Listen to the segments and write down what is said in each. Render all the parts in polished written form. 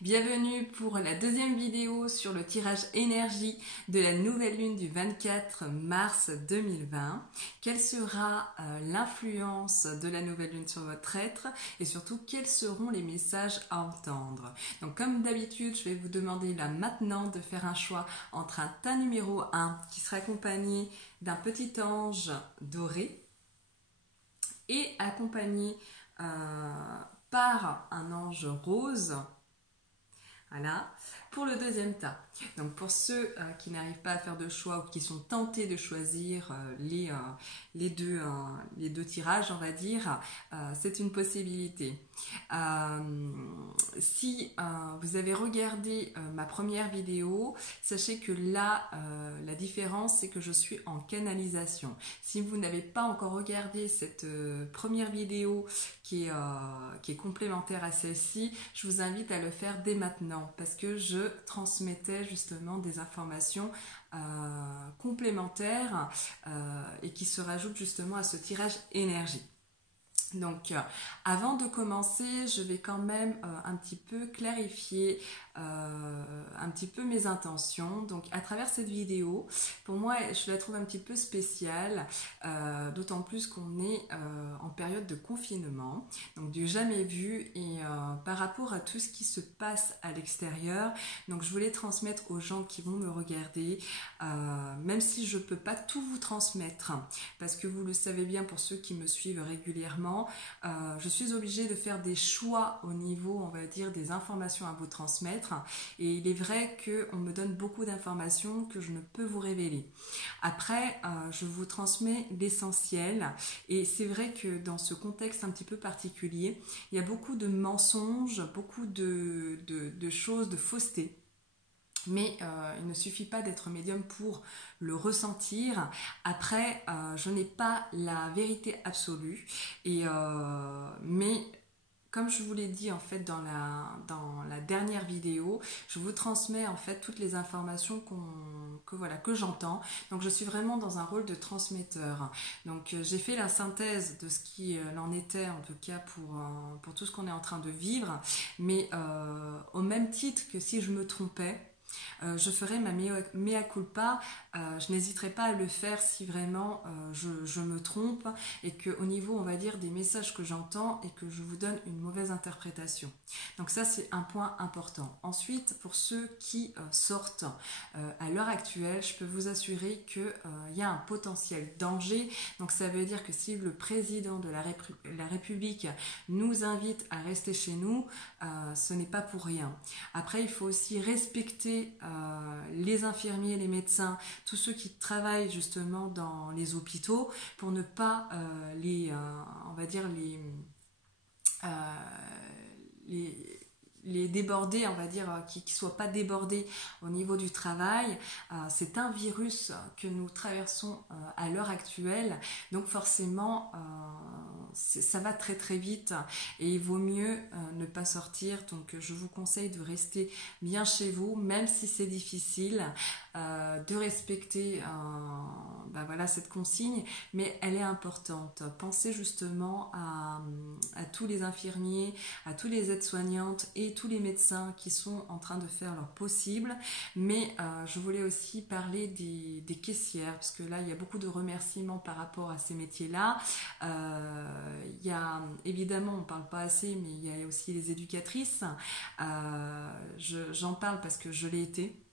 Bienvenue pour la deuxième vidéo sur le tirage énergie de la nouvelle lune du 24 mars 2020. Quelle sera l'influence de la nouvelle lune sur votre être et surtout quels seront les messages à entendre. Donc comme d'habitude, je vais vous demander là maintenant de faire un choix entre un tas numéro 1 qui sera accompagné d'un petit ange doré et accompagné par un ange rose. Voilà, pour le deuxième tas. Donc pour ceux qui n'arrivent pas à faire de choix ou qui sont tentés de choisir les deux tirages, on va dire, c'est une possibilité. Si vous avez regardé ma première vidéo, sachez que là, la différence, c'est que je suis en canalisation. Si vous n'avez pas encore regardé cette première vidéo qui est complémentaire à celle-ci, je vous invite à le faire dès maintenant parce que je transmettais justement des informations complémentaires et qui se rajoutent justement à ce tirage énergie. Donc avant de commencer, je vais quand même un petit peu clarifier un petit peu mes intentions. Donc à travers cette vidéo, pour moi je la trouve un petit peu spéciale, d'autant plus qu'on est en période de confinement, donc du jamais vu, et par rapport à tout ce qui se passe à l'extérieur, donc je voulais transmettre aux gens qui vont me regarder, même si je ne peux pas tout vous transmettre, parce que vous le savez bien pour ceux qui me suivent régulièrement, je suis obligée de faire des choix au niveau, on va dire, des informations à vous transmettre, et il est vrai qu'on me donne beaucoup d'informations que je ne peux vous révéler. Après, je vous transmets l'essentiel, et c'est vrai que dans ce contexte un petit peu particulier, il y a beaucoup de mensonges, beaucoup de choses, de fausseté. Mais il ne suffit pas d'être médium pour le ressentir. Après, je n'ai pas la vérité absolue. Mais comme je vous l'ai dit en fait dans la dernière vidéo, je vous transmets en fait toutes les informations que j'entends. Donc je suis vraiment dans un rôle de transmetteur. Donc j'ai fait la synthèse de ce qui en était, en tout cas pour tout ce qu'on est en train de vivre. Mais au même titre que si je me trompais, je ferai ma mea culpa, je n'hésiterai pas à le faire si vraiment je me trompe et qu'au niveau, on va dire, des messages que j'entends et que je vous donne une mauvaise interprétation. Donc ça, c'est un point important. Ensuite, pour ceux qui sortent à l'heure actuelle, je peux vous assurer qu'il y a un potentiel danger. Donc ça veut dire que si le président de la République nous invite à rester chez nous, ce n'est pas pour rien. Après, il faut aussi respecter les infirmiers, les médecins, tous ceux qui travaillent justement dans les hôpitaux pour ne pas on va dire les déborder, on va dire, qui ne soient pas débordés au niveau du travail. C'est un virus que nous traversons à l'heure actuelle, donc forcément ça va très très vite et il vaut mieux ne pas sortir. Donc je vous conseille de rester bien chez vous, même si c'est difficile, de respecter voilà, cette consigne, mais elle est importante. Pensez justement à tous les infirmiers, à tous les aides-soignantes et tous les médecins qui sont en train de faire leur possible. Mais je voulais aussi parler des caissières, parce que là il y a beaucoup de remerciements par rapport à ces métiers-là. Il y a, évidemment, on ne parle pas assez, mais il y a aussi les éducatrices. J'en parle parce que je l'ai été.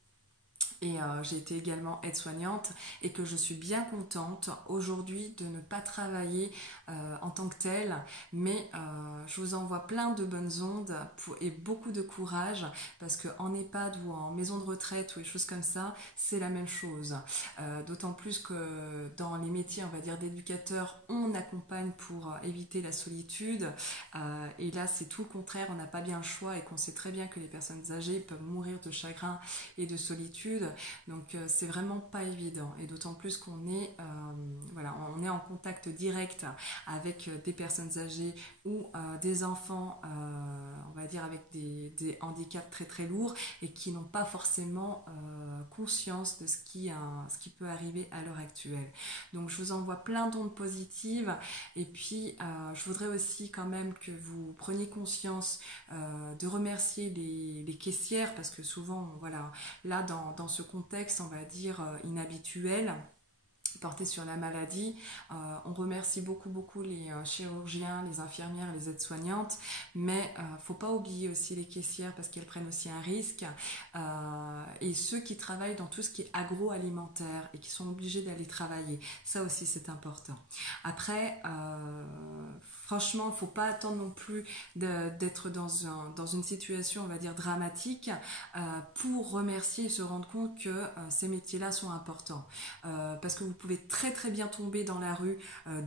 Et j'ai été également aide-soignante et que je suis bien contente aujourd'hui de ne pas travailler en tant que telle, mais je vous envoie plein de bonnes ondes et beaucoup de courage, parce qu'en EHPAD ou en maison de retraite ou des choses comme ça, c'est la même chose. D'autant plus que dans les métiers, on va dire, d'éducateur, on accompagne pour éviter la solitude, et là c'est tout le contraire, on n'a pas bien le choix et qu'on sait très bien que les personnes âgées peuvent mourir de chagrin et de solitude. sud, donc c'est vraiment pas évident, et d'autant plus qu'on est, voilà, on est en contact direct avec des personnes âgées ou des enfants, on va dire avec des handicaps très très lourds et qui n'ont pas forcément conscience de ce qui peut arriver à l'heure actuelle. Donc je vous envoie plein d'ondes positives, et puis je voudrais aussi quand même que vous preniez conscience de remercier les caissières, parce que souvent, voilà, là dans ce contexte, on va dire inhabituel, porté sur la maladie, on remercie beaucoup les chirurgiens, les infirmières, les aides-soignantes, mais faut pas oublier aussi les caissières, parce qu'elles prennent aussi un risque, et ceux qui travaillent dans tout ce qui est agroalimentaire et qui sont obligés d'aller travailler, ça aussi c'est important. Après, franchement, il ne faut pas attendre non plus d'être dans une situation, on va dire, dramatique pour remercier et se rendre compte que ces métiers-là sont importants. Parce que vous pouvez très très bien tomber dans la rue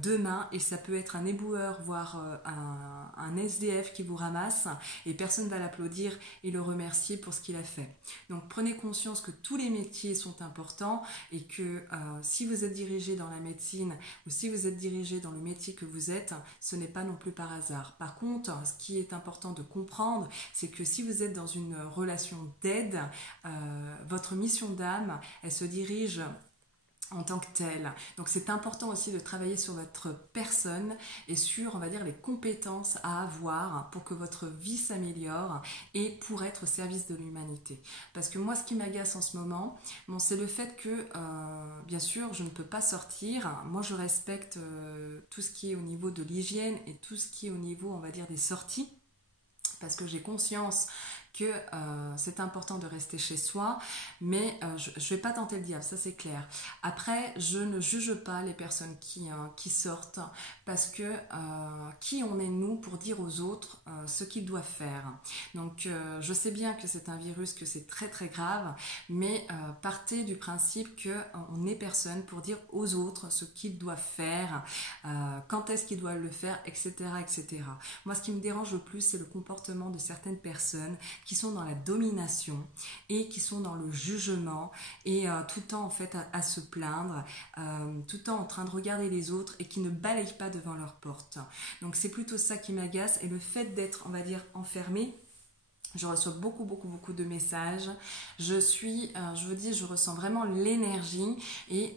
demain, et ça peut être un éboueur, voire un SDF qui vous ramasse, et personne ne va l'applaudir et le remercier pour ce qu'il a fait. Donc prenez conscience que tous les métiers sont importants, et que si vous êtes dirigé dans la médecine, ou si vous êtes dirigé dans le métier que vous êtes, ce n'est pas non plus par hasard. Par contre, ce qui est important de comprendre, c'est que si vous êtes dans une relation d'aide, votre mission d'âme, elle se dirige en tant que telle. Donc c'est important aussi de travailler sur votre personne et sur, on va dire, les compétences à avoir pour que votre vie s'améliore et pour être au service de l'humanité. Parce que moi, ce qui m'agace en ce moment, bon, c'est le fait que, bien sûr, je ne peux pas sortir. Moi, je respecte tout ce qui est au niveau de l'hygiène et tout ce qui est au niveau, on va dire, des sorties, parce que j'ai conscience que c'est important de rester chez soi, mais je ne vais pas tenter le diable, ça c'est clair. Après, je ne juge pas les personnes qui sortent, parce que qui on est nous pour dire aux autres ce qu'ils doivent faire. Donc je sais bien que c'est un virus, que c'est très très grave, mais partez du principe qu'on n'est personne pour dire aux autres ce qu'ils doivent faire, quand est-ce qu'ils doivent le faire, etc., etc. Moi, ce qui me dérange le plus, c'est le comportement de certaines personnes qui sont dans la domination et qui sont dans le jugement, et tout le temps en fait à se plaindre, tout le temps en train de regarder les autres et qui ne balayent pas devant leur porte. Donc c'est plutôt ça qui m'agace, et le fait d'être, on va dire, enfermé. Je reçois beaucoup de messages. Je vous dis, je ressens vraiment l'énergie, et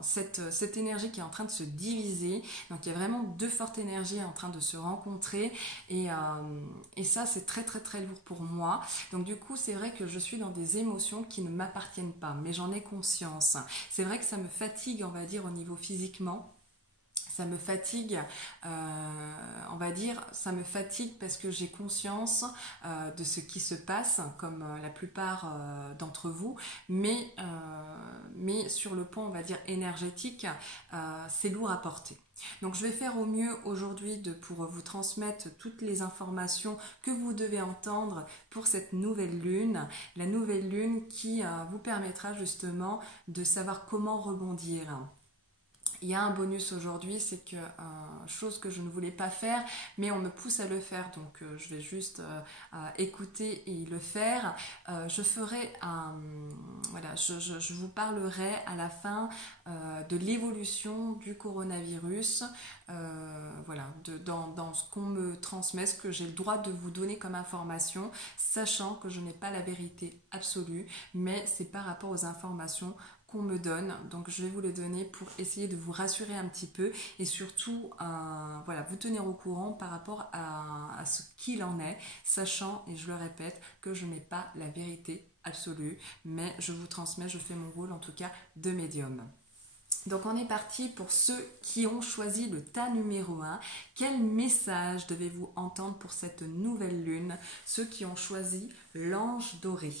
cette énergie qui est en train de se diviser. Donc il y a vraiment deux fortes énergies en train de se rencontrer, et ça c'est très très très lourd pour moi. Donc du coup c'est vrai que je suis dans des émotions qui ne m'appartiennent pas, mais j'en ai conscience. C'est vrai que ça me fatigue, on va dire, au niveau physiquement. Ça me fatigue, on va dire, ça me fatigue parce que j'ai conscience de ce qui se passe, comme la plupart d'entre vous, mais sur le plan, on va dire, énergétique, c'est lourd à porter. Donc je vais faire au mieux aujourd'hui pour vous transmettre toutes les informations que vous devez entendre pour cette nouvelle lune, la nouvelle lune qui vous permettra justement de savoir comment rebondir. Il y a un bonus aujourd'hui, c'est que chose que je ne voulais pas faire, mais on me pousse à le faire, donc je vais juste écouter et le faire. Je ferai voilà, je vous parlerai à la fin de l'évolution du coronavirus, voilà, dans ce qu'on me transmet, ce que j'ai le droit de vous donner comme information, sachant que je n'ai pas la vérité absolue, mais c'est par rapport aux informations qu'on me donne, donc je vais vous les donner pour essayer de vous rassurer un petit peu, et surtout voilà, vous tenir au courant par rapport à ce qu'il en est, sachant, et je le répète, que je n'ai pas la vérité absolue, mais je vous transmets, je fais mon rôle en tout cas de médium. Donc on est parti pour ceux qui ont choisi le tas numéro 1. Quel message devez-vous entendre pour cette nouvelle lune, ceux qui ont choisi l'ange doré?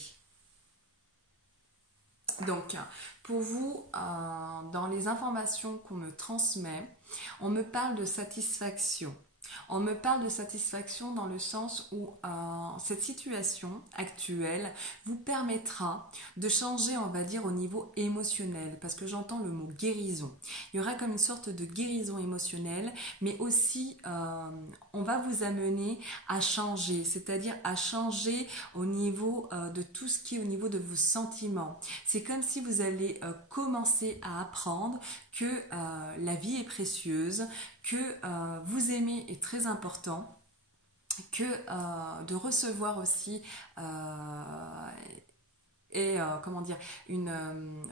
Donc, pour vous, dans les informations qu'on me transmet, on me parle de satisfaction. On me parle de satisfaction dans le sens où cette situation actuelle vous permettra de changer, on va dire, au niveau émotionnel, parce que j'entends le mot guérison. Il y aura comme une sorte de guérison émotionnelle, mais aussi on va vous amener à changer, c'est-à-dire à changer au niveau de tout ce qui est au niveau de vos sentiments. C'est comme si vous allez commencer à apprendre que la vie est précieuse, que vous aimer est très important, que de recevoir aussi comment dire,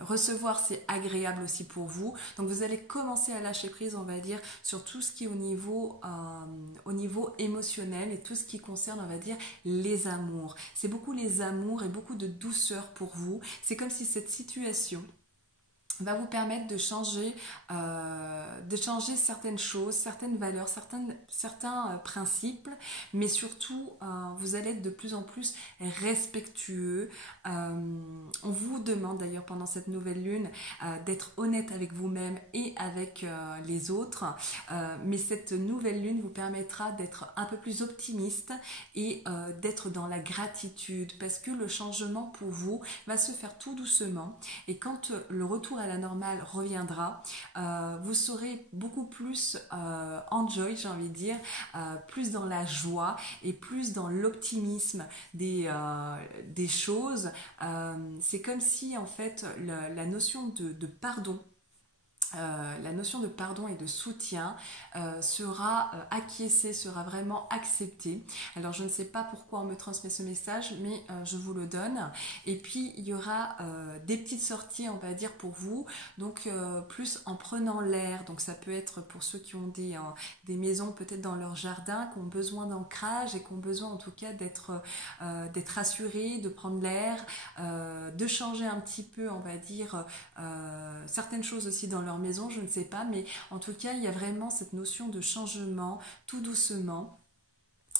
recevoir c'est agréable aussi pour vous. Donc vous allez commencer à lâcher prise, on va dire, sur tout ce qui est au niveau émotionnel et tout ce qui concerne, on va dire, les amours. C'est beaucoup les amours et beaucoup de douceur pour vous. C'est comme si cette situation va vous permettre de changer certaines choses, certaines valeurs, certains principes, mais surtout vous allez être de plus en plus respectueux. On vous demande d'ailleurs pendant cette nouvelle lune d'être honnête avec vous-même et avec les autres, mais cette nouvelle lune vous permettra d'être un peu plus optimiste et d'être dans la gratitude, parce que le changement pour vous va se faire tout doucement, et quand le retour à la normale reviendra, vous serez beaucoup plus enjoy, j'ai envie de dire, plus dans la joie et plus dans l'optimisme des choses. C'est comme si en fait la notion de pardon, la notion de pardon et de soutien sera acquiescée, sera vraiment acceptée. Alors je ne sais pas pourquoi on me transmet ce message, mais je vous le donne. Et puis il y aura des petites sorties, on va dire, pour vous, donc plus en prenant l'air. Donc ça peut être pour ceux qui ont des maisons peut-être dans leur jardin, qui ont besoin d'ancrage et qui ont besoin en tout cas d'être rassurés, de prendre l'air, de changer un petit peu, on va dire, certaines choses aussi dans leur maison, je ne sais pas, mais en tout cas il y a vraiment cette notion de changement tout doucement.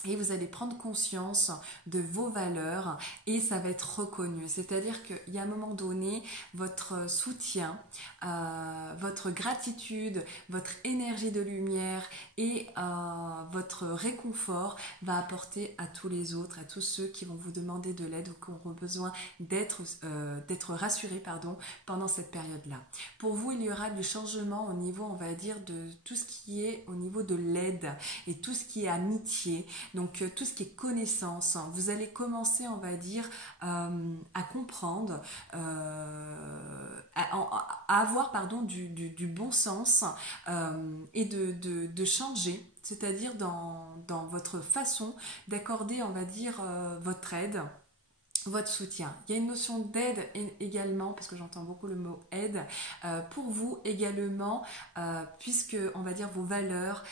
Et vous allez prendre conscience de vos valeurs et ça va être reconnu. C'est-à-dire qu'il y a un moment donné, votre soutien, votre gratitude, votre énergie de lumière et votre réconfort va apporter à tous les autres, à tous ceux qui vont vous demander de l'aide ou qui auront besoin d'être rassurés pendant cette période-là. Pour vous, il y aura du changement au niveau, on va dire, de tout ce qui est au niveau de l'aide et tout ce qui est amitié. Donc tout ce qui est connaissance, vous allez commencer, on va dire, à comprendre, à avoir du bon sens et de changer, c'est-à-dire dans votre façon d'accorder, on va dire, votre aide, votre soutien. Il y a une notion d'aide également, parce que j'entends beaucoup le mot aide, pour vous également, puisque on va dire vos valeurs,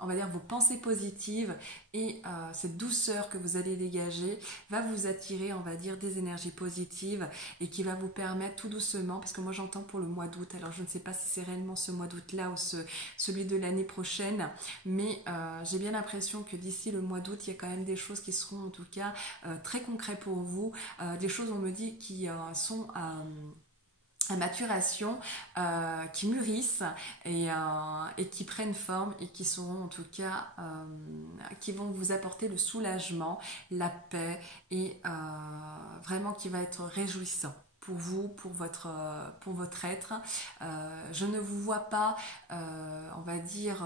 on va dire vos pensées positives et cette douceur que vous allez dégager va vous attirer, on va dire, des énergies positives et qui va vous permettre tout doucement, parce que moi j'entends pour le mois d'août, alors je ne sais pas si c'est réellement ce mois d'août là ou celui de l'année prochaine, mais j'ai bien l'impression que d'ici le mois d'août il y a quand même des choses qui seront en tout cas très concrètes pour vous, des choses on me dit qui sont à maturation, qui mûrissent et qui prennent forme et qui seront en tout cas qui vont vous apporter le soulagement, la paix et vraiment qui va être réjouissant pour vous, pour votre être. Je ne vous vois pas, on va dire,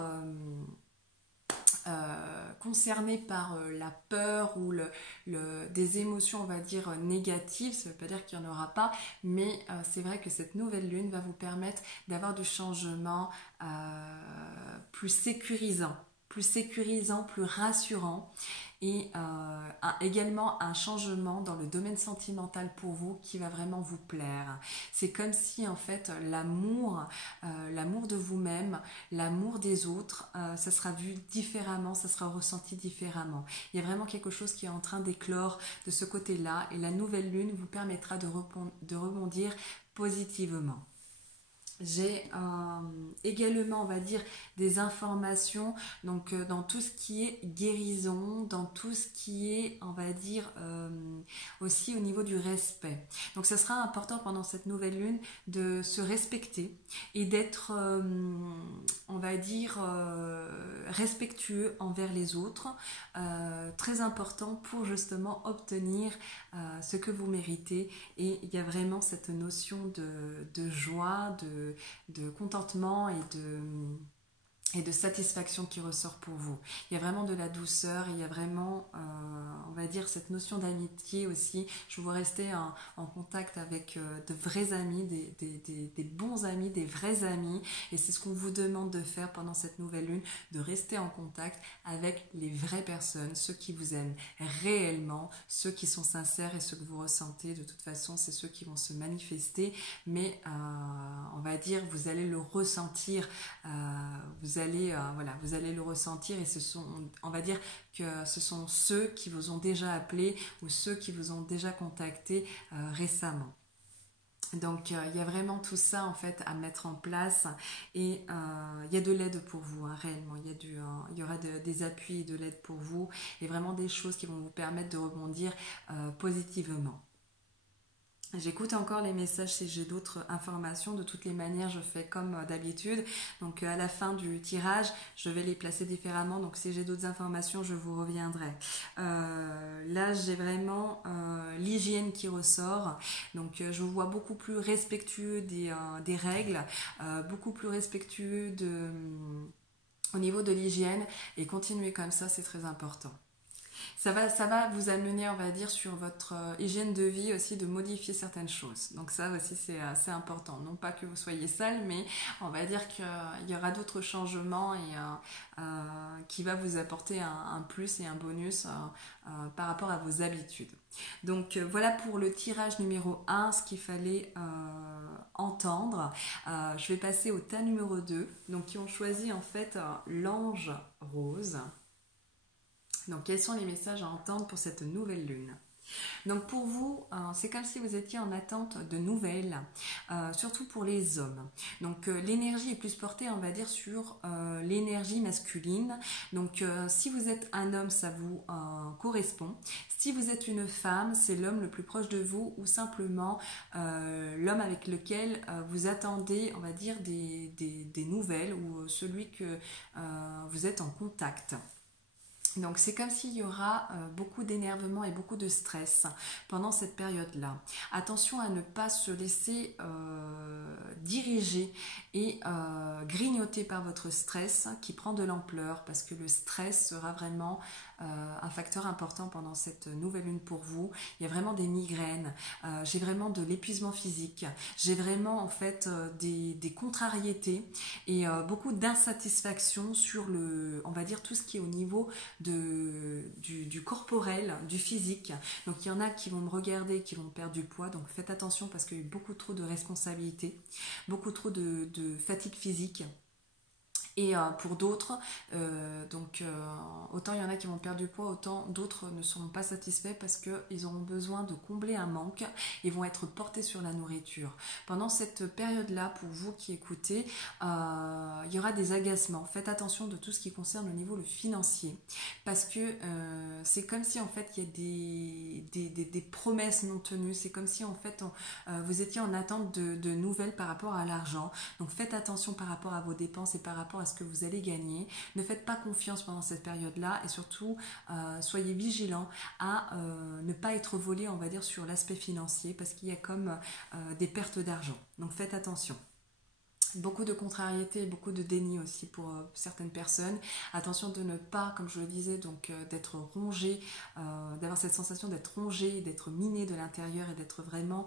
concerné par la peur ou des émotions, on va dire, négatives. Ça ne veut pas dire qu'il n'y en aura pas, mais c'est vrai que cette nouvelle lune va vous permettre d'avoir du changement plus sécurisant, plus rassurant, et également un changement dans le domaine sentimental pour vous qui va vraiment vous plaire. C'est comme si en fait l'amour de vous-même, l'amour des autres, ça sera vu différemment, ça sera ressenti différemment. Il y a vraiment quelque chose qui est en train d'éclore de ce côté-là, et la nouvelle lune vous permettra de rebondir positivement. J'ai également, on va dire, des informations donc dans tout ce qui est guérison, dans tout ce qui est, on va dire, aussi au niveau du respect. Donc ça sera important pendant cette nouvelle lune de se respecter et d'être, on va dire, respectueux envers les autres. Très important pour justement obtenir ce que vous méritez. Et il y a vraiment cette notion de joie, de contentement et de satisfaction qui ressort pour vous. Il y a vraiment de la douceur, il y a vraiment, on va dire, cette notion d'amitié aussi. Je veux rester en contact avec de vrais amis, des bons amis, des vrais amis. Et c'est ce qu'on vous demande de faire pendant cette nouvelle lune, de rester en contact avec les vraies personnes, ceux qui vous aiment réellement, ceux qui sont sincères et ceux que vous ressentez. De toute façon, c'est ceux qui vont se manifester, mais on va dire, vous allez le ressentir, vous allez le ressentir et ce sont, on va dire que ce sont ceux qui vous ont déjà appelé ou ceux qui vous ont déjà contacté récemment. Donc il y a vraiment tout ça en fait à mettre en place et il y a de l'aide pour vous réellement, il y aura des appuis et de l'aide pour vous et vraiment des choses qui vont vous permettre de rebondir positivement. J'écoute encore les messages si j'ai d'autres informations. De toutes les manières, je fais comme d'habitude. Donc à la fin du tirage, je vais les placer différemment. Donc si j'ai d'autres informations, je vous reviendrai. Là, j'ai vraiment l'hygiène qui ressort. Donc je vous vois beaucoup plus respectueux des règles, beaucoup plus respectueux au niveau de l'hygiène. Et continuer comme ça, c'est très important. Ça va vous amener, on va dire, sur votre hygiène de vie aussi, de modifier certaines choses. Donc ça aussi, c'est assez important. Non pas que vous soyez sale, mais on va dire qu'il y aura d'autres changements et qui va vous apporter un plus et un bonus par rapport à vos habitudes. Donc voilà pour le tirage numéro 1, ce qu'il fallait entendre. Je vais passer au tas numéro 2, donc qui ont choisi en fait l'ange rose. Donc, quels sont les messages à entendre pour cette nouvelle lune? Donc, pour vous, c'est comme si vous étiez en attente de nouvelles, surtout pour les hommes. Donc, l'énergie est plus portée, on va dire, sur l'énergie masculine. Donc, si vous êtes un homme, ça vous correspond. Si vous êtes une femme, c'est l'homme le plus proche de vous ou simplement l'homme avec lequel vous attendez, on va dire, des nouvelles ou celui que vous êtes en contact. Donc c'est comme s'il y aura beaucoup d'énervement et beaucoup de stress pendant cette période-là. Attention à ne pas se laisser diriger et grignoter par votre stress qui prend de l'ampleur parce que le stress sera vraiment un facteur important pendant cette nouvelle lune pour vous. Il y a vraiment des migraines, j'ai vraiment de l'épuisement physique, j'ai vraiment en fait des contrariétés et beaucoup d'insatisfaction sur on va dire tout ce qui est au niveau du corporel, du physique. Donc il y en a qui vont me regarder, qui vont perdre du poids, donc faites attention parce qu'il y a eu beaucoup trop de responsabilités, beaucoup trop de fatigue physique. Et pour d'autres, autant il y en a qui vont perdre du poids, autant d'autres ne seront pas satisfaits parce qu'ils auront besoin de combler un manque et vont être portés sur la nourriture. Pendant cette période-là, pour vous qui écoutez, il y aura des agacements. Faites attention de tout ce qui concerne le niveau financier parce que c'est comme si en fait il y a des promesses non tenues. C'est comme si en fait vous étiez en attente de nouvelles par rapport à l'argent. Donc faites attention par rapport à vos dépenses et par rapport à ce que vous allez gagner. Ne faites pas confiance pendant cette période-là et surtout soyez vigilants à ne pas être volé, on va dire, sur l'aspect financier parce qu'il y a comme des pertes d'argent. Donc faites attention. Beaucoup de contrariété, beaucoup de déni aussi pour certaines personnes. Attention de ne pas, comme je le disais, donc d'être rongé, d'avoir cette sensation d'être rongé, d'être miné de l'intérieur et d'être vraiment,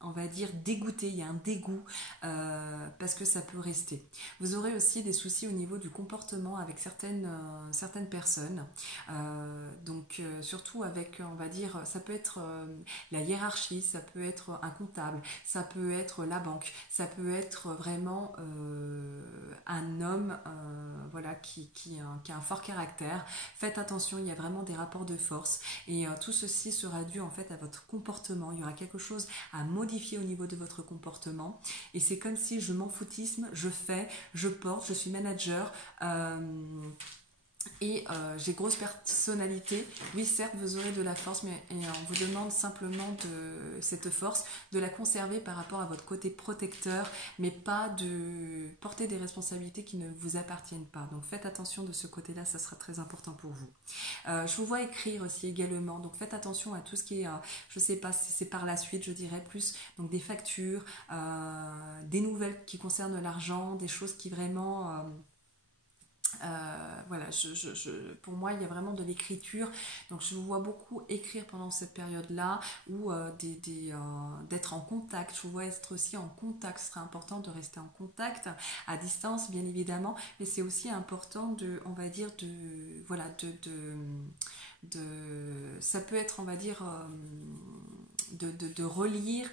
on va dire, dégoûté. Il y a un dégoût parce que ça peut rester. Vous aurez aussi des soucis au niveau du comportement avec certaines personnes. Donc surtout avec, on va dire, ça peut être la hiérarchie, ça peut être un comptable, ça peut peut être la banque, ça peut être vraiment un homme voilà, qui a un fort caractère. Faites attention, il y a vraiment des rapports de force et tout ceci sera dû en fait à votre comportement. Il y aura quelque chose à modifier au niveau de votre comportement et c'est comme si je m'en foutisme, je fais, je porte, je suis manager et j'ai grosse personnalité. Oui, certes, vous aurez de la force, mais on vous demande simplement de cette force, de la conserver par rapport à votre côté protecteur, mais pas de porter des responsabilités qui ne vous appartiennent pas. Donc faites attention de ce côté-là, ça sera très important pour vous. Je vous vois écrire aussi également, donc faites attention à tout ce qui est, je sais pas si c'est par la suite, je dirais plus, donc des factures, des nouvelles qui concernent l'argent, des choses qui vraiment... voilà, pour moi il y a vraiment de l'écriture, donc je vous vois beaucoup écrire pendant cette période-là ou d'être en contact. Je vous vois être aussi en contact, ce serait important de rester en contact à distance bien évidemment, mais c'est aussi important de, on va dire, de voilà, ça peut être, on va dire, de relire,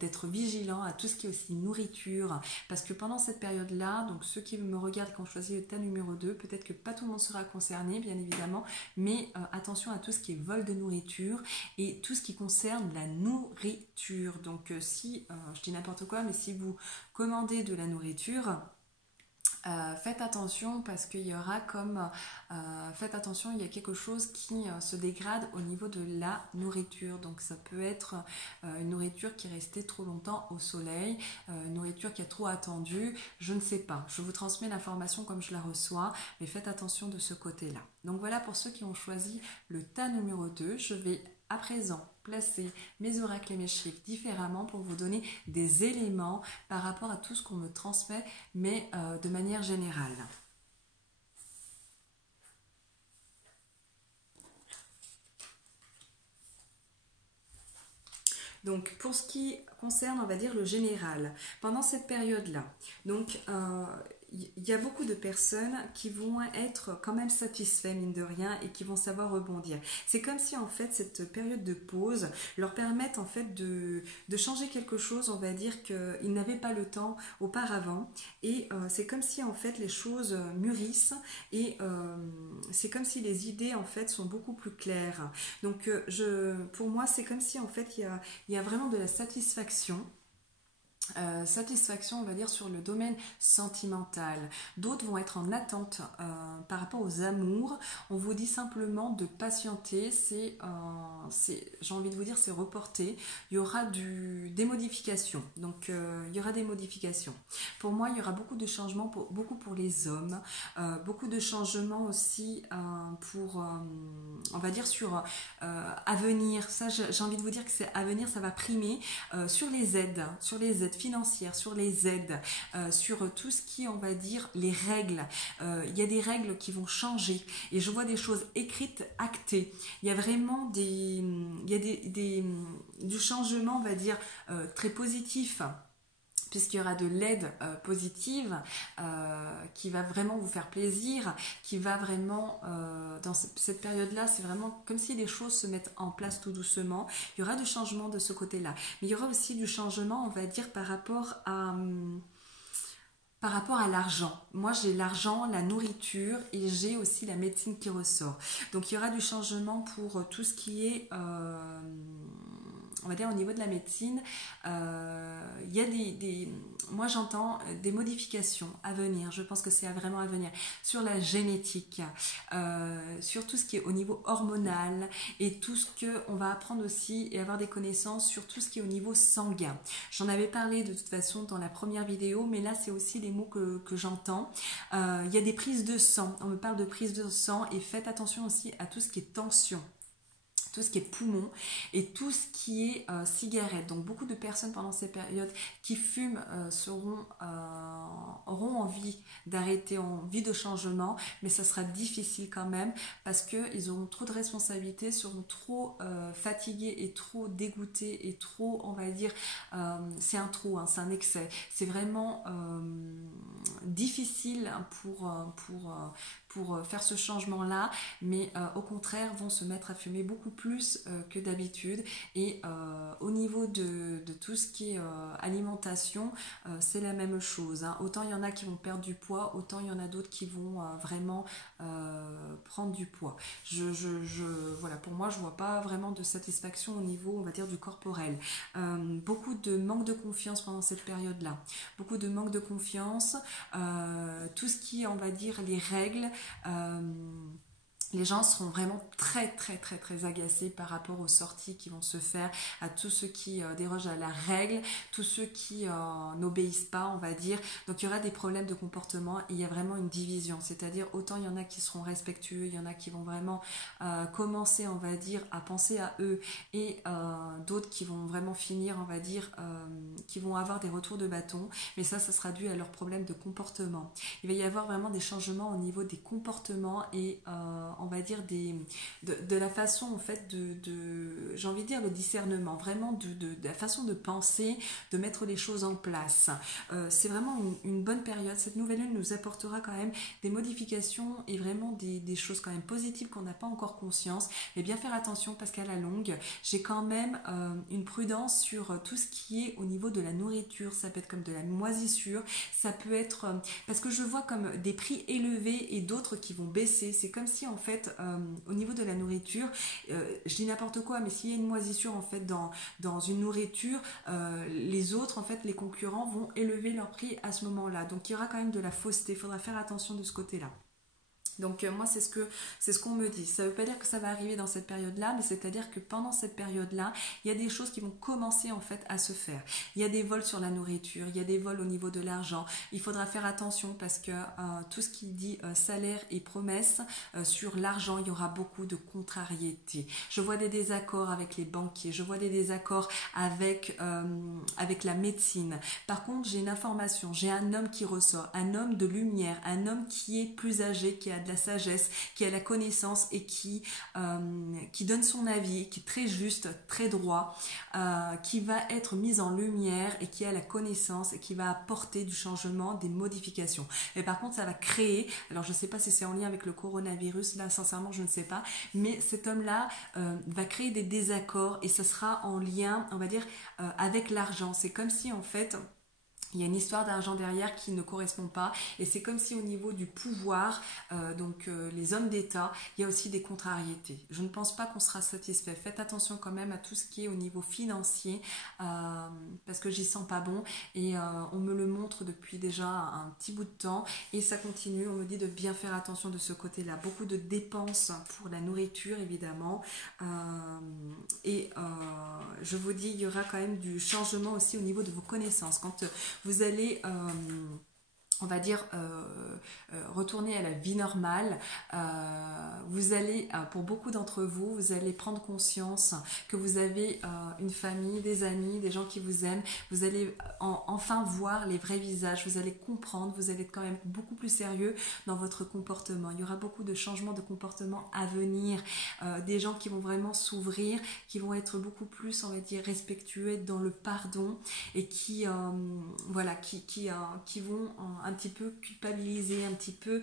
d'être vigilant à tout ce qui est aussi nourriture, parce que pendant cette période-là, donc ceux qui me regardent qui ont choisi le tas numéro 2, peut-être que pas tout le monde sera concerné, bien évidemment, mais attention à tout ce qui est vol de nourriture et tout ce qui concerne la nourriture. Donc si, je dis n'importe quoi, mais si vous commandez de la nourriture, faites attention parce qu'il y aura comme faites attention, il y a quelque chose qui se dégrade au niveau de la nourriture. Donc ça peut être une nourriture qui est restée trop longtemps au soleil, une nourriture qui a trop attendu, je ne sais pas, je vous transmets l'information comme je la reçois, mais faites attention de ce côté là. Donc voilà pour ceux qui ont choisi le tas numéro 2, je vais à présent placer mes oracles et mes chiffres différemment pour vous donner des éléments par rapport à tout ce qu'on me transmet, mais de manière générale. Donc pour ce qui concerne, on va dire, le général, pendant cette période-là, donc il y a beaucoup de personnes qui vont être quand même satisfaits mine de rien et qui vont savoir rebondir. C'est comme si en fait cette période de pause leur permette en fait de changer quelque chose, on va dire qu'ils n'avaient pas le temps auparavant et c'est comme si en fait les choses mûrissent et c'est comme si les idées en fait sont beaucoup plus claires. Donc pour moi c'est comme si en fait il y a vraiment de la satisfaction. Satisfaction, on va dire, sur le domaine sentimental. D'autres vont être en attente par rapport aux amours. On vous dit simplement de patienter, j'ai envie de vous dire, c'est reporté. Il y aura des modifications. Donc, il y aura des modifications. Pour moi, il y aura beaucoup de changements, beaucoup pour les hommes, beaucoup de changements aussi pour, on va dire, sur avenir. Ça, j'ai envie de vous dire que c'est avenir, ça va primer sur les aides financières, sur les aides, sur tout ce qui, on va dire, les règles. Il y a des règles qui vont changer et je vois des choses écrites, actées. Il y a vraiment du changement, on va dire, très positif. Puisqu'il y aura de l'aide positive qui va vraiment vous faire plaisir, qui va vraiment, dans cette période-là, c'est vraiment comme si les choses se mettent en place tout doucement. Il y aura du changement de ce côté-là. Mais il y aura aussi du changement, on va dire, par rapport à l'argent. Moi, j'ai l'argent, la nourriture et j'ai aussi la médecine qui ressort. Donc, il y aura du changement pour tout ce qui est... on va dire au niveau de la médecine, il y a moi j'entends des modifications à venir, je pense que c'est vraiment à venir, sur la génétique, sur tout ce qui est au niveau hormonal et tout ce qu'on va apprendre aussi et avoir des connaissances sur tout ce qui est au niveau sanguin. J'en avais parlé de toute façon dans la première vidéo, mais là c'est aussi les mots que j'entends. Il y a des prises de sang, on me parle de prise de sang et faites attention aussi à tout ce qui est tension, tout ce qui est poumon et tout ce qui est cigarette. Donc beaucoup de personnes pendant ces périodes qui fument auront envie d'arrêter, envie de changement, mais ça sera difficile quand même parce qu'ils auront trop de responsabilités, seront trop fatigués et trop dégoûtés et trop, on va dire, c'est un trop, hein, c'est un excès. C'est vraiment difficile pour faire ce changement-là, mais au contraire vont se mettre à fumer beaucoup plus que d'habitude. Et au niveau de tout ce qui est alimentation, c'est la même chose, hein. Autant il y en a qui vont perdre du poids, autant il y en a d'autres qui vont vraiment prendre du poids. Voilà, pour moi, je vois pas vraiment de satisfaction au niveau, on va dire, du corporel. Beaucoup de manque de confiance pendant cette période-là. Beaucoup de manque de confiance. Tout ce qui est, on va dire, les règles. Les gens seront vraiment très très très très agacés par rapport aux sorties qui vont se faire, à tous ceux qui dérogent à la règle, tous ceux qui n'obéissent pas, on va dire. Donc il y aura des problèmes de comportement et il y a vraiment une division. C'est-à-dire autant il y en a qui seront respectueux, il y en a qui vont vraiment commencer, on va dire, à penser à eux, et d'autres qui vont vraiment finir, on va dire, qui vont avoir des retours de bâton. Mais ça sera dû à leurs problèmes de comportement. Il va y avoir vraiment des changements au niveau des comportements et on va dire de la façon en fait j'ai envie de dire le discernement, vraiment de la façon de penser, de mettre les choses en place. C'est vraiment une bonne période. Cette nouvelle lune nous apportera quand même des modifications et vraiment des choses quand même positives qu'on n'a pas encore conscience, mais bien faire attention parce qu'à la longue, j'ai quand même une prudence sur tout ce qui est au niveau de la nourriture. Ça peut être comme de la moisissure, ça peut être parce que je vois comme des prix élevés et d'autres qui vont baisser. C'est comme si en fait au niveau de la nourriture, je dis n'importe quoi, mais s'il y a une moisissure en fait dans une nourriture, les autres en fait, les concurrents vont élever leur prix à ce moment-là. Donc il y aura quand même de la fausseté, il faudra faire attention de ce côté-là. Donc moi c'est ce qu'on me dit. Ça ne veut pas dire que ça va arriver dans cette période-là, mais c'est-à-dire que pendant cette période-là, il y a des choses qui vont commencer en fait à se faire. Il y a des vols sur la nourriture, il y a des vols au niveau de l'argent. Il faudra faire attention parce que tout ce qui dit salaire et promesse sur l'argent, il y aura beaucoup de contrariétés. Je vois des désaccords avec les banquiers, je vois des désaccords avec la médecine. Par contre, j'ai une information, j'ai un homme qui ressort, un homme de lumière, un homme qui est plus âgé, qui a de la sagesse, qui a la connaissance et qui donne son avis, qui est très juste, très droit, qui va être mis en lumière et qui a la connaissance et qui va apporter du changement, des modifications. Et par contre, ça va créer, alors je ne sais pas si c'est en lien avec le coronavirus, là sincèrement je ne sais pas, mais cet homme-là va créer des désaccords et ça sera en lien, on va dire, avec l'argent. C'est comme si en fait, il y a une histoire d'argent derrière qui ne correspond pas et c'est comme si au niveau du pouvoir, les hommes d'État, il y a aussi des contrariétés. Je ne pense pas qu'on sera satisfait. Faites attention quand même à tout ce qui est au niveau financier parce que j'y sens pas bon et on me le montre depuis déjà un petit bout de temps et ça continue. On me dit de bien faire attention de ce côté-là. Beaucoup de dépenses pour la nourriture évidemment je vous dis il y aura quand même du changement aussi au niveau de vos connaissances. Quand vous allez on va dire retourner à la vie normale, vous allez, pour beaucoup d'entre vous, vous allez prendre conscience que vous avez une famille, des amis, des gens qui vous aiment, vous allez enfin voir les vrais visages, vous allez comprendre, vous allez être quand même beaucoup plus sérieux dans votre comportement. Il y aura beaucoup de changements de comportement à venir, des gens qui vont vraiment s'ouvrir, qui vont être beaucoup plus, on va dire, respectueux, être dans le pardon et qui vont un petit peu culpabiliser, un petit peu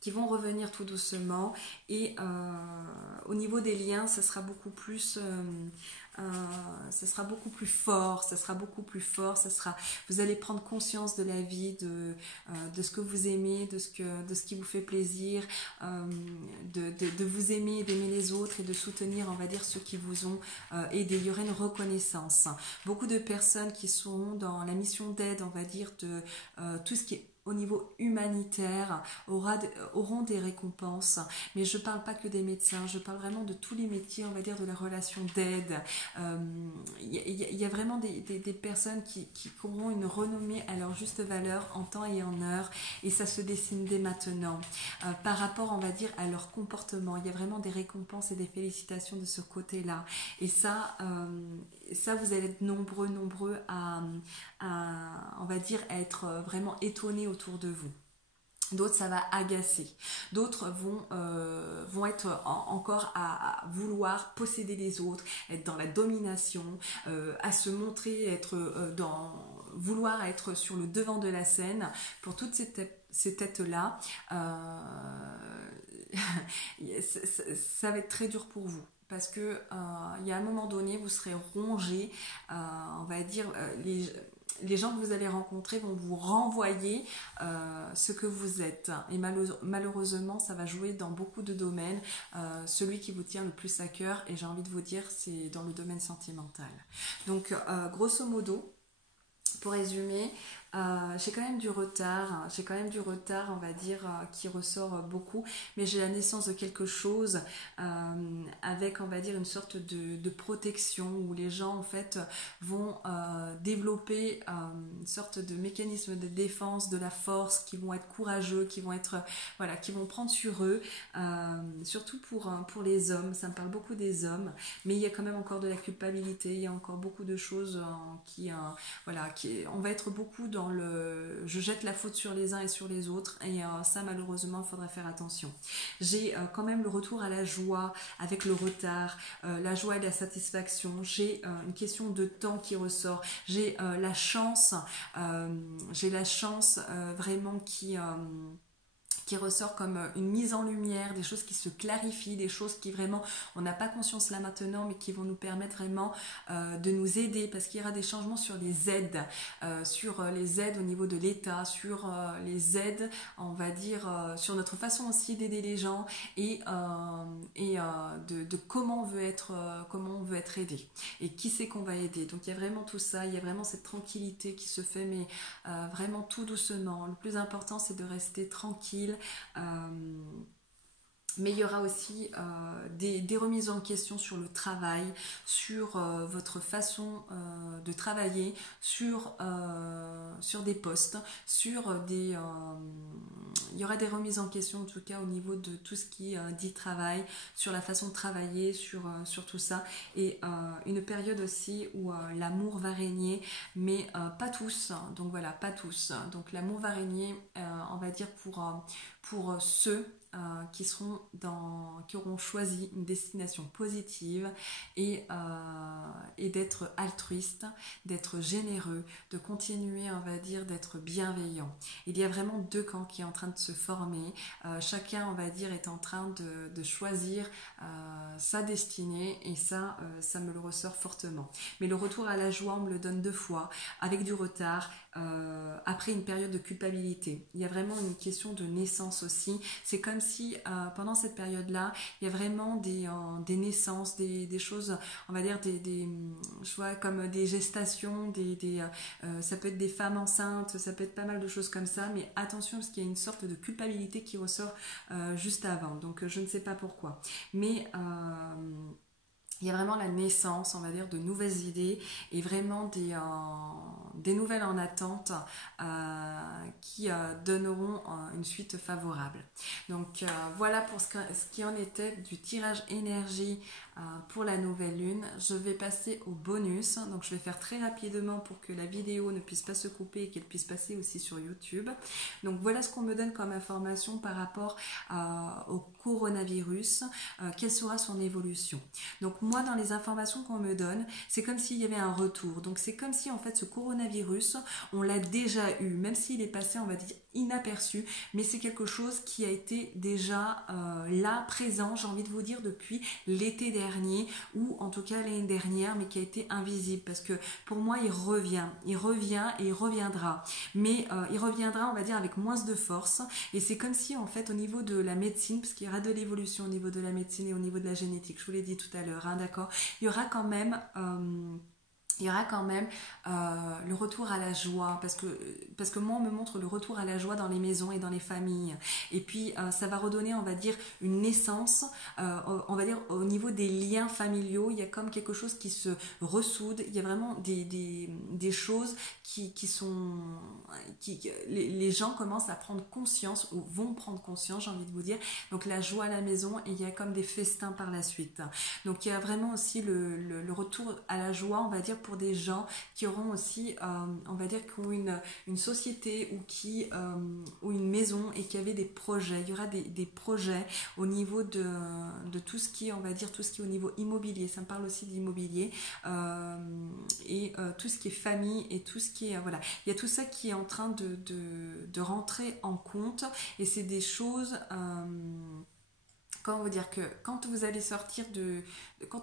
qui vont revenir tout doucement et au niveau des liens ça sera beaucoup plus fort, vous allez prendre conscience de la vie, de ce que vous aimez, de ce qui vous fait plaisir, de vous aimer, d'aimer les autres et de soutenir, on va dire, ceux qui vous ont aidé. Il y aura une reconnaissance. Beaucoup de personnes qui seront dans la mission d'aide, on va dire, de tout ce qui est au niveau humanitaire, auront des récompenses. Mais je ne parle pas que des médecins, je parle vraiment de tous les métiers, on va dire, de la relation d'aide. Il y a vraiment des personnes qui auront une renommée à leur juste valeur en temps et en heure, et ça se dessine dès maintenant. Par rapport, on va dire, à leur comportement, il y a vraiment des récompenses et des félicitations de ce côté-là. Et ça, vous allez être nombreux à on va dire, à être vraiment étonnés autour de vous. D'autres, ça va agacer. D'autres vont être encore à vouloir posséder les autres, être dans la domination, à se montrer, vouloir être sur le devant de la scène. Pour toutes ces ces têtes-là, ça va être très dur pour vous. Parce que il y a un moment donné, vous serez rongé, on va dire, les gens que vous allez rencontrer vont vous renvoyer ce que vous êtes. Et malheureusement, ça va jouer dans beaucoup de domaines. Celui qui vous tient le plus à cœur, et j'ai envie de vous dire, c'est dans le domaine sentimental. Donc, grosso modo, pour résumer, j'ai quand même du retard, on va dire, qui ressort beaucoup, mais j'ai la naissance de quelque chose avec, on va dire, une sorte de protection où les gens, en fait, vont développer une sorte de mécanisme de défense, de la force, qui vont être courageux, qui vont être, voilà, qui vont prendre sur eux, surtout pour les hommes. Ça me parle beaucoup des hommes, mais il y a quand même encore de la culpabilité, il y a encore beaucoup de choses voilà, on va être beaucoup dans je jette la faute sur les uns et sur les autres, et ça, malheureusement, il faudrait faire attention. J'ai quand même le retour à la joie avec le retard, la joie et la satisfaction. J'ai une question de temps qui ressort. J'ai la chance vraiment qui ressort comme une mise en lumière, des choses qui se clarifient, des choses qui vraiment, on n'a pas conscience là maintenant, mais qui vont nous permettre vraiment de nous aider, parce qu'il y aura des changements sur les aides, au niveau de l'État, sur les aides, on va dire, sur notre façon aussi d'aider les gens, et de comment on veut être aidé, et qui c'est qu'on va aider. Donc il y a vraiment tout ça, il y a vraiment cette tranquillité qui se fait, mais vraiment tout doucement. Le plus important, c'est de rester tranquille. Mais il y aura aussi des remises en question sur le travail, sur votre façon de travailler, sur des postes, il y aura des remises en question en tout cas au niveau de tout ce qui dit travail, sur la façon de travailler, sur tout ça, et une période aussi où l'amour va régner, mais pas tous, donc voilà, pas tous. Donc l'amour va régner, on va dire, pour ceux qui auront choisi une destination positive, et d'être altruiste, d'être généreux, de continuer, on va dire, d'être bienveillant. Il y a vraiment deux camps qui sont en train de se former. Chacun, on va dire, est en train de choisir sa destinée, et ça me le ressort fortement. Mais le retour à la joie, on me le donne 2 fois, avec du retard, après une période de culpabilité. Il y a vraiment une question de naissance aussi. C'est comme si pendant cette période-là, il y a vraiment des naissances, des choses, on va dire, je vois, comme des gestations, ça peut être des femmes enceintes, ça peut être pas mal de choses comme ça, mais attention, parce qu'il y a une sorte de culpabilité qui ressort juste avant. Donc je ne sais pas pourquoi. Mais il y a vraiment la naissance, on va dire, de nouvelles idées, et vraiment des nouvelles en attente qui donneront une suite favorable. Donc voilà pour ce qui en était du tirage énergie pour la nouvelle lune. Je vais passer au bonus, donc je vais faire très rapidement pour que la vidéo ne puisse pas se couper et qu'elle puisse passer aussi sur YouTube. Donc voilà ce qu'on me donne comme information par rapport au coronavirus, quelle sera son évolution. Donc moi, dans les informations qu'on me donne, c'est comme s'il y avait un retour. Donc c'est comme si, en fait, ce coronavirus, on l'a déjà eu, même s'il est passé, on va dire, inaperçu, mais c'est quelque chose qui a été déjà là, présent, j'ai envie de vous dire, depuis l'été dernier, ou en tout cas l'année dernière, mais qui a été invisible, parce que pour moi, il revient et il reviendra, mais il reviendra, on va dire, avec moins de force, et c'est comme si, en fait, au niveau de la médecine, parce qu'il y aura de l'évolution au niveau de la médecine et au niveau de la génétique, je vous l'ai dit tout à l'heure, hein, d'accord, il y aura quand même le retour à la joie, parce que moi, on me montre le retour à la joie dans les maisons et dans les familles, et puis ça va redonner, on va dire, une naissance, on va dire, au niveau des liens familiaux. Il y a comme quelque chose qui se ressoude, il y a vraiment des choses les gens commencent à prendre conscience, ou vont prendre conscience, j'ai envie de vous dire. Donc la joie à la maison, et il y a comme des festins par la suite. Donc il y a vraiment aussi le retour à la joie, on va dire, pour des gens qui auront aussi, on va dire, qui ont une société ou une maison et qui avaient des projets. Il y aura des projets au niveau de tout ce qui est, on va dire, tout ce qui est au niveau immobilier. Ça me parle aussi d'immobilier tout ce qui est famille et tout ce qui est, voilà. Il y a tout ça qui est en train de rentrer en compte et c'est des choses... comment vous dire que quand on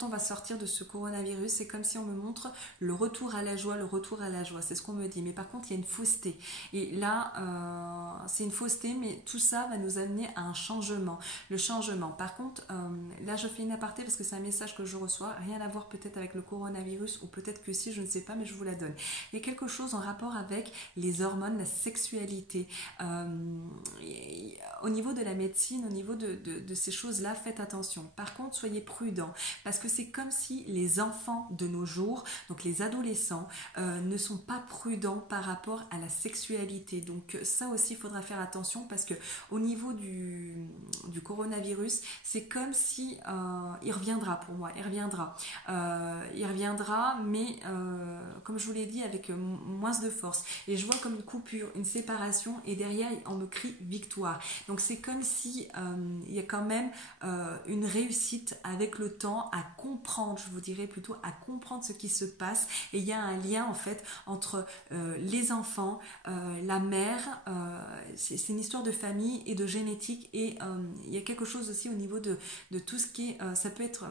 va sortir de ce coronavirus, c'est comme si on me montre le retour à la joie, c'est ce qu'on me dit. Mais par contre, il y a une fausseté. Et là, c'est une fausseté, mais tout ça va nous amener à un changement. Le changement. Par contre, là, je fais une aparté parce que c'est un message que je reçois, rien à voir peut-être avec le coronavirus, ou peut-être que si, je ne sais pas, mais je vous la donne. Il y a quelque chose en rapport avec les hormones, la sexualité. Au niveau de la médecine, au niveau de ces choses-là, faites attention. Par contre, soyez prudents, parce que c'est comme si les enfants de nos jours, donc les adolescents, ne sont pas prudents par rapport à la sexualité. Donc ça aussi, il faudra faire attention, parce que au niveau du coronavirus, c'est comme si il reviendra pour moi, il reviendra, mais comme je vous l'ai dit, avec moins de force. Et je vois comme une coupure, une séparation, et derrière, on me crie victoire. Donc c'est comme si il y a quand même une réussite avec le temps à comprendre, je vous dirais plutôt à comprendre ce qui se passe, et il y a un lien en fait entre les enfants, la mère, c'est une histoire de famille et de génétique, et il y a quelque chose aussi au niveau de tout ce qui est, ça peut être...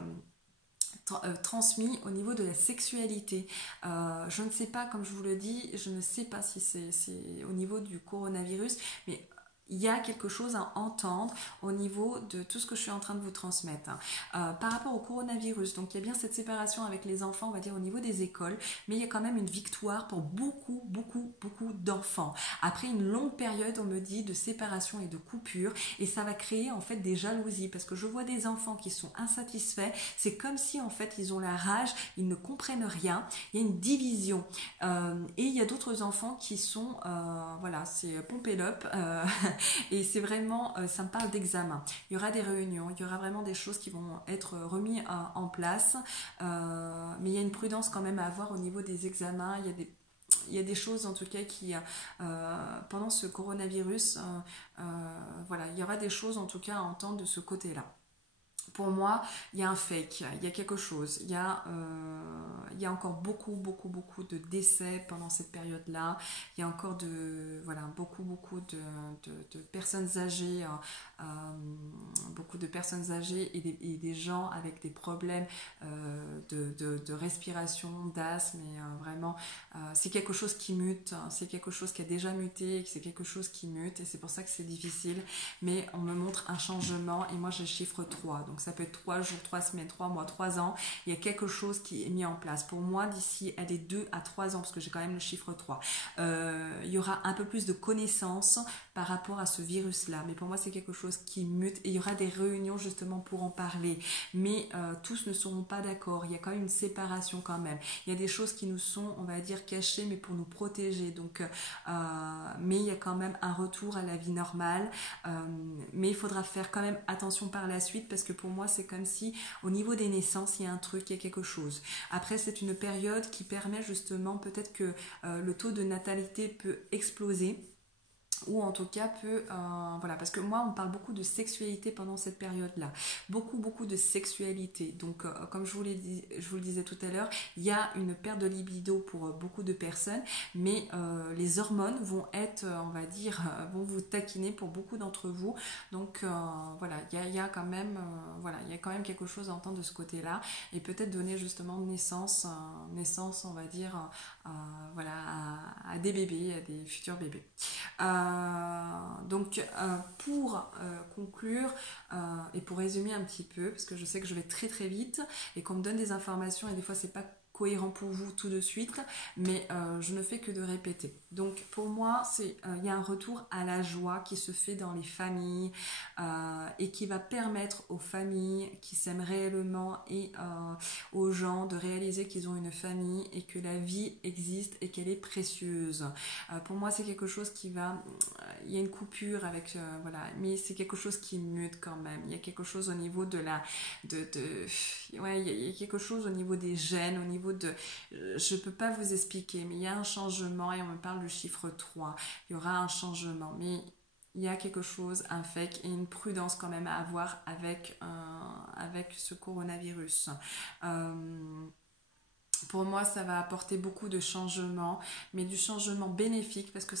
transmis au niveau de la sexualité. Je ne sais pas, comme je vous le dis, je ne sais pas si c'est au niveau du coronavirus, mais il y a quelque chose à entendre au niveau de tout ce que je suis en train de vous transmettre. Par rapport au coronavirus, donc il y a bien cette séparation avec les enfants, on va dire au niveau des écoles, mais il y a quand même une victoire pour beaucoup d'enfants. Après une longue période, on me dit, de séparation et de coupure, et ça va créer en fait des jalousies, parce que je vois des enfants qui sont insatisfaits, c'est comme si en fait ils ont la rage, ils ne comprennent rien, il y a une division. Et il y a d'autres enfants qui sont, voilà, c'est pump it up, et c'est vraiment, ça me parle d'examen. Il y aura des réunions, il y aura vraiment des choses qui vont être remises en place, mais il y a une prudence quand même à avoir au niveau des examens. Il y a des choses en tout cas qui, pendant ce coronavirus, voilà, il y aura des choses en tout cas à entendre de ce côté-là. Pour moi, il y a un fake, il y a quelque chose, il y a encore beaucoup de décès pendant cette période-là, il y a encore beaucoup de personnes âgées, beaucoup de personnes âgées et des gens avec des problèmes de respiration, d'asthme, et vraiment, c'est quelque chose qui mute, c'est quelque chose qui a déjà muté, c'est quelque chose qui mute, et c'est pour ça que c'est difficile, mais on me montre un changement, et moi j'ai le chiffre 3, donc ça peut être 3 jours, 3 semaines, 3 mois, 3 ans, il y a quelque chose qui est mis en place. Pour moi, d'ici à des 2 à 3 ans, parce que j'ai quand même le chiffre 3, il y aura un peu plus de connaissances par rapport à ce virus-là. Mais pour moi, c'est quelque chose qui mute, et il y aura des réunions justement pour en parler. Mais tous ne seront pas d'accord. Il y a quand même une séparation quand même. Il y a des choses qui nous sont, on va dire, cachées, mais pour nous protéger. Donc, mais il y a quand même un retour à la vie normale. Mais il faudra faire quand même attention par la suite, parce que pour moi, c'est comme si au niveau des naissances, il y a un truc, il y a quelque chose. Après, c'est une période qui permet justement, peut-être que le taux de natalité peut exploser, ou en tout cas voilà, parce que moi on parle beaucoup de sexualité pendant cette période-là, beaucoup de sexualité, donc comme je vous le disais tout à l'heure, il y a une perte de libido pour beaucoup de personnes, mais les hormones vont être, on va dire, vont vous taquiner pour beaucoup d'entre vous, donc voilà, il y a quand même voilà, il y a quand même quelque chose à entendre de ce côté-là, et peut-être donner justement naissance, on va dire, voilà, à des bébés, à des futurs bébés. Donc pour conclure et pour résumer un petit peu, parce que je sais que je vais très vite et qu'on me donne des informations et des fois c'est pas cohérent pour vous tout de suite, mais je ne fais que de répéter. Donc pour moi, il y a un retour à la joie qui se fait dans les familles et qui va permettre aux familles qui s'aiment réellement et aux gens de réaliser qu'ils ont une famille et que la vie existe et qu'elle est précieuse. Pour moi, c'est quelque chose qui va... il y a une coupure avec... voilà, mais c'est quelque chose qui mute quand même. Il y a quelque chose au niveau de la... ouais, il y a quelque chose au niveau des gènes, au niveau niveau de... Je ne peux pas vous expliquer, mais il y a un changement et on me parle du chiffre 3. Il y aura un changement, mais il y a quelque chose, un fake et une prudence quand même à avoir avec ce coronavirus. Pour moi, ça va apporter beaucoup de changements, mais du changement bénéfique parce que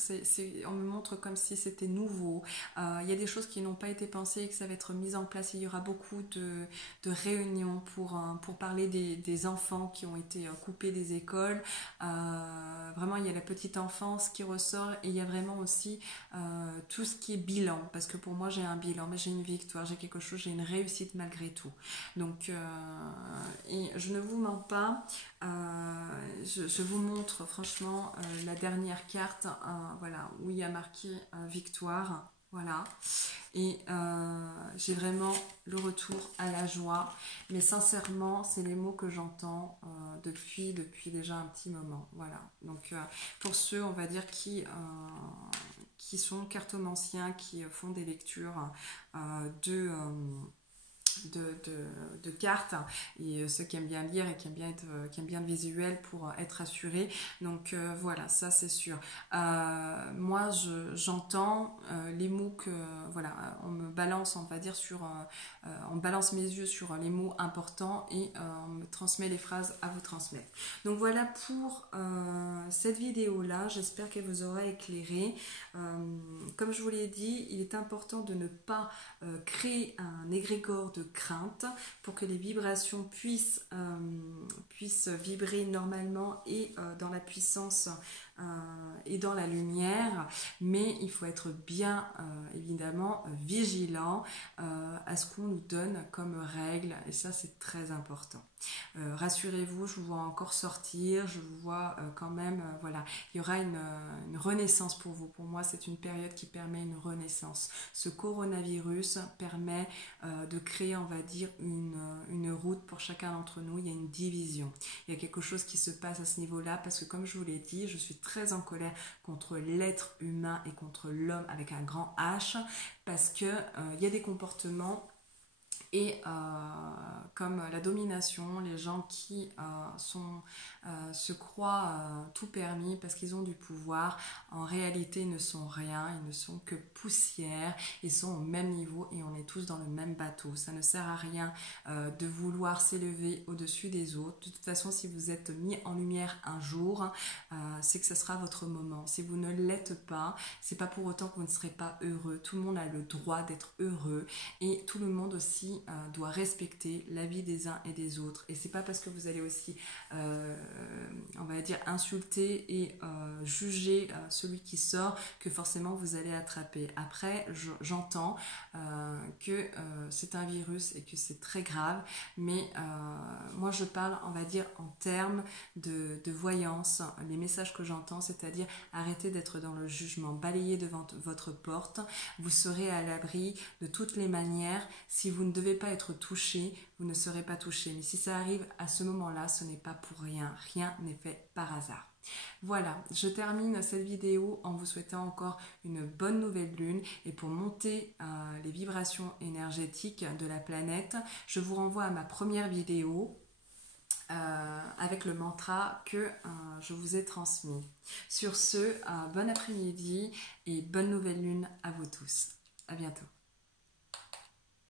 on me montre comme si c'était nouveau. Il y a des choses qui n'ont pas été pensées et que ça va être mis en place. Il y aura beaucoup de réunions pour parler des enfants qui ont été coupés des écoles. Vraiment, il y a la petite enfance qui ressort et il y a vraiment aussi tout ce qui est bilan. Parce que pour moi, j'ai un bilan, mais j'ai une victoire, j'ai quelque chose, j'ai une réussite malgré tout. Donc, et je ne vous mens pas. Je vous montre franchement la dernière carte, voilà, où il y a marqué victoire, voilà, et j'ai vraiment le retour à la joie, mais sincèrement, c'est les mots que j'entends depuis déjà un petit moment, voilà. Donc pour ceux, on va dire, qui sont cartomanciens, qui font des lectures de cartes et ceux qui aiment bien lire et qui aiment bien le visuel pour être assurés. Donc voilà, ça c'est sûr. Moi j'entends les mots que voilà, on me balance, on va dire on balance mes yeux sur les mots importants et on me transmet les phrases à vous transmettre. Donc voilà pour cette vidéo là, j'espère qu'elle vous aura éclairé. Comme je vous l'ai dit, il est important de ne pas créer un égrégore de crainte pour que les vibrations puissent vibrer normalement et dans la puissance et dans la lumière, mais il faut être bien évidemment vigilant à ce qu'on nous donne comme règle, et ça c'est très important. Rassurez-vous, je vous vois encore sortir, je vous vois quand même, voilà, il y aura une renaissance pour vous. Pour moi, c'est une période qui permet une renaissance. Ce coronavirus permet de créer, on va dire, une route pour chacun d'entre nous. Il y a une division. Il y a quelque chose qui se passe à ce niveau-là parce que, comme je vous l'ai dit, je suis très en colère contre l'être humain et contre l'homme avec un grand H parce que il y a des comportements et comme la domination, les gens qui se croient tout permis parce qu'ils ont du pouvoir, en réalité ne sont rien, ils ne sont que poussière, ils sont au même niveau et on est tous dans le même bateau. Ça ne sert à rien de vouloir s'élever au-dessus des autres. De toute façon, si vous êtes mis en lumière un jour, c'est que ce sera votre moment. Si vous ne l'êtes pas, c'est pas pour autant que vous ne serez pas heureux. Tout le monde a le droit d'être heureux et tout le monde aussi doit respecter la vie des uns et des autres. Et c'est pas parce que vous allez aussi on va dire insulter et juger celui qui sort que forcément vous allez attraper. Après, j'entends que c'est un virus et que c'est très grave, mais moi je parle, on va dire, en termes de voyance. Les messages que j'entends, c'est-à-dire arrêtez d'être dans le jugement, balayez devant votre porte, vous serez à l'abri de toutes les manières. Si vous ne devez pas être touché, vous ne serez pas touché. Mais si ça arrive à ce moment-là, ce n'est pas pour rien. Rien n'est fait par hasard. Voilà, je termine cette vidéo en vous souhaitant encore une bonne nouvelle lune et pour monter les vibrations énergétiques de la planète, je vous renvoie à ma première vidéo avec le mantra que je vous ai transmis. Sur ce, bon après-midi et bonne nouvelle lune à vous tous. À bientôt.